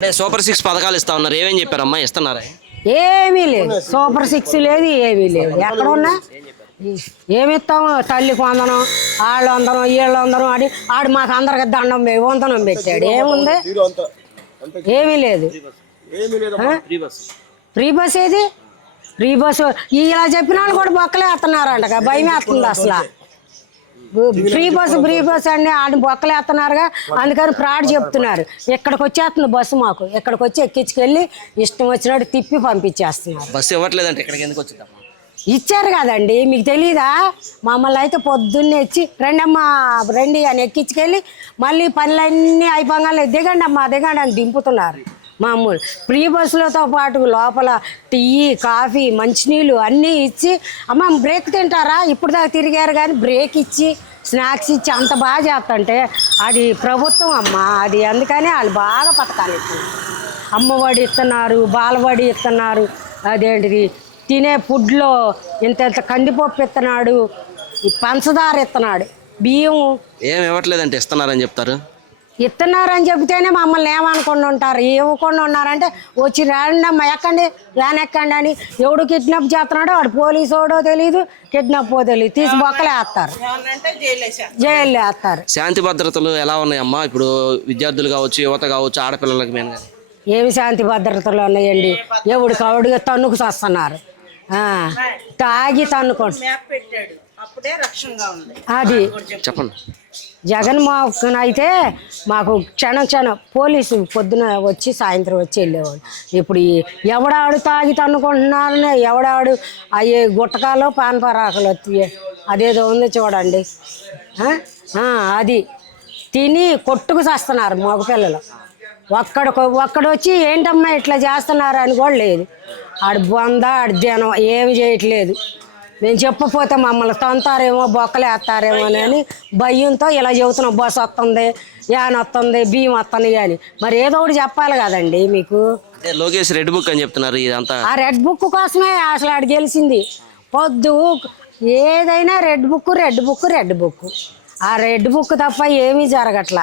అంటే సూపర్ 6 పథకాలు ఇస్తా ఉన్నారు. ఏమేం చెప్పారమ్మా? ఇస్తున్నారా? ఏమీ లేదు, సూపర్ 6 లేదు, ఏమీ లేదు. ఎక్కడున్నా ఏమిస్తాము? తల్లికి వందనం, వాళ్ళు వందనం, వీళ్ళు వందనం అని ఆడు మాకు అందరికి దండం వందనం పెట్టాడు. ఏముంది? ఏమీ లేదు. ఫ్రీ బస్ ఏది? ఫ్రీ బస్సు ఇలా చెప్పిన వాళ్ళు కూడా బొక్కలే వేస్తున్నారంట. భయం వేస్తుంది అసలు. ఫ్రీ బస్సు అని ఆడిని బొక్కలు వేస్తున్నారుగా, అందుకని ఫ్రాడ్ చెప్తున్నారు. ఇక్కడికి వచ్చేస్తుంది బస్సు, మాకు ఇక్కడికి వచ్చి ఎక్కించుకెళ్ళి ఇష్టం వచ్చినట్టు తిప్పి పంపించేస్తున్నారు. బస్సు ఇవ్వట్లేదంటే ఇక్కడికి ఎందుకు వచ్చిందమ్మా? ఇచ్చారు కదండి, మీకు తెలీదా? మమ్మల్ని అయితే పొద్దున్నే ఇచ్చి రండమ్మా రండి అని ఎక్కించుకెళ్ళి మళ్ళీ పనులన్నీ అయిపోగానే దిగండి అమ్మా దిగండి అని దింపుతున్నారు. మామూలు ఫ్రీ బస్సులతో పాటు లోపల టీ, కాఫీ, మంచినీళ్ళు అన్నీ ఇచ్చి, అమ్మ బ్రేక్ తింటారా, ఇప్పుడు దాకా తిరిగారు కానీ బ్రేక్ ఇచ్చి స్నాక్స్ ఇచ్చి అంత బాగా చేస్తుంటే అది ప్రభుత్వం అమ్మ. అది అందుకని వాళ్ళు బాగా పథకాలు ఇస్తున్నారు. అమ్మఒడి ఇస్తున్నారు, బాలబడి ఇస్తున్నారు, అదేంటిది తినే ఫుడ్లో ఇంత కందిపప్పు ఇస్తున్నాడు, పంచదార ఇస్తున్నాడు, బియ్యం. ఏమి ఇవ్వట్లేదంటే ఇస్తున్నారని చెప్తారు. ఇస్తున్నారని చెబితేనే మమ్మల్ని ఏమనుకుండా ఉంటారు. ఇవ్వకుండా ఉన్నారంటే వచ్చి రండమ్మా ఎక్కండి వ్యాన్ ఎక్కండి అని. ఎవడు కిడ్నాప్ చేస్తున్నాడో వాడు పోలీసు వాడో తెలియదు, కిడ్నాప్ తెలియదు, తీసి బొక్కలు వేస్తారు, జైల్లో వేస్తారు. శాంతి భద్రతలు ఎలా ఉన్నాయమ్మా? ఇప్పుడు విద్యార్థులు కావచ్చు, యువత కావచ్చు, ఆడపిల్లలకి మేము కానీ ఏమి శాంతి భద్రతలు ఉన్నాయండి? ఎవడికి ఆవిడగా తన్నుకు చేస్తున్నారు, తాగి తన్నుకోండి. అది చెప్పండి. జగన్మోహన్ అయితే మాకు క్షణం పోలీసు పొద్దున వచ్చి సాయంత్రం వచ్చి వెళ్ళేవాడు. ఇప్పుడు ఎవడాడు తాగి తన్నుకుంటున్నారని, ఎవడాడు అయ్యే గుట్టకాలో పాన్పరాకులు అదేదో ఉంది చూడండి, అది తిని కొట్టుకు చేస్తున్నారు మగపిల్లలు. ఒక్కడు వచ్చి ఏంటమ్మా ఇట్లా చేస్తున్నారు అని కూడా లేదు. ఆడు బొంద ఆడి జనం ఏమి చేయట్లేదు. మేము చెప్పపోతే మమ్మల్ని తంతారేమో, బొక్కలు వేస్తారేమో అని భయంతో ఇలా చెబుతున్నాం. బస్సు వస్తుంది, యాన్ వస్తుంది, బియ్యం వస్తుంది అని. మరి ఏదో ఒకటి చెప్పాలి కదండి మీకు. లోకేష్ రెడ్ బుక్ అని చెప్తున్నారు. ఇదంతా ఆ రెడ్ బుక్ కోసమే అసలు ఆడు గెలిచింది. పొద్దు ఏదైనా రెడ్ బుక్. ఆ రెడ్ బుక్ తప్ప ఏమీ జరగట్లా.